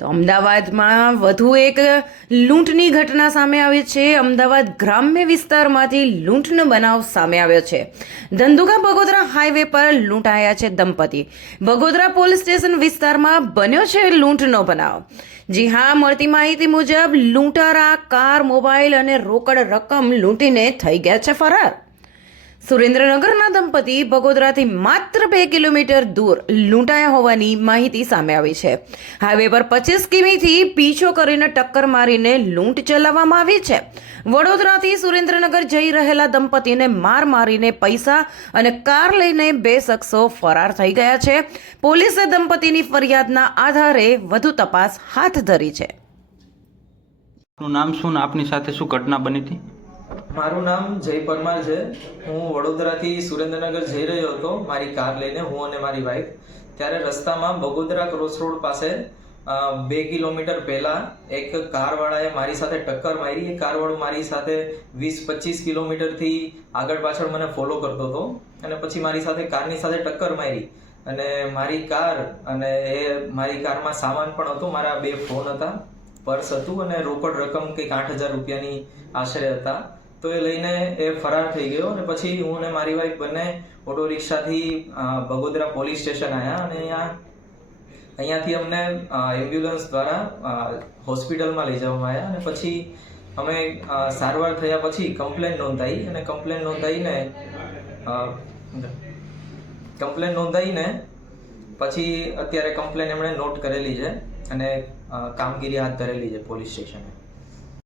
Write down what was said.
તો અમદાવાદમાં વધુ એક લૂંટની ઘટના સામે આવી છે. અમદાવાદ ગ્રામ્ય વિસ્તારમાંથી લૂંટનો બનાવ સામે આવ્યો છે. ધંધુકા બગોદરા હાઈવે પર લૂંટાયા છે દંપતી. બગોદરા પોલીસ સ્ટેશન વિસ્તારમાં બન્યો છે લૂંટનો બનાવ. જી હા, મળતી માહિતી મુજબ લૂંટારા કાર, મોબાઈલ અને રોકડ રકમ લૂંટીને થઈ ગયા છે ફરાર. સુરેન્દ્રનગરના દંપતી બગોદરાથી માત્ર 2 કિલોમીટર દૂર લૂંટાયા હોવાની માહિતી સામે આવી છે. હાઈવે પર 25 કિમીથી પીછો કરીને ટક્કર મારીને લૂંટ ચલાવવામાં આવી છે. વડોદરાથી સુરેન્દ્રનગર જઈ રહેલા દંપતીને માર મારીને પૈસા અને કાર લઈને 2 શખ્સો ફરાર થઈ ગયા છે. પોલીસે દંપતીની ફરિયાદના આધારે વધુ તપાસ હાથ ધરી છે. આપનું નામ શું ને આપની સાથે શું ઘટના બની હતી? મારું નામ જય પરમાર છે. હું વડોદરાથી સુરેન્દ્રનગર જઈ રહ્યો હતો મારી કાર લઈને, હું અને મારી વાઈફ. ત્યારે રસ્તામાં બગોદરા ક્રોસ રોડ પાસે 2 કિલોમીટર પહેલા એક કારવાળાએ મારી સાથે ટક્કર મારી. એ કારવાળો મારી સાથે 20-25 કિલોમીટરથી આગળ પાછળ મને ફોલો કરતો હતો અને પછી મારી સાથે કારની સાથે ટક્કર મારી અને મારી કાર અને એ મારી કારમાં સામાન પણ હતો. મારા 2 ફોન હતા, પર્સ હતું અને રોકડ રકમ કંઈક 8,000 રૂપિયાની આશરે હતા. તો એ લઈને એ ફરાર થઈ ગયો અને પછી હું અને મારી વાઈફ બંને ઓટો રિક્ષાથી બગોદરા પોલીસ સ્ટેશન આવ્યા અને અહીંયાથી અમને એમ્બ્યુલન્સ દ્વારા હોસ્પિટલમાં લઈ જવામાં આવ્યા અને પછી અમે સારવાર થયા પછી કમ્પ્લેન નોંધાઈને પછી અત્યારે કમ્પ્લેન એમણે નોટ કરેલી છે અને કામગીરી હાથ ધરેલી છે પોલીસ સ્ટેશને.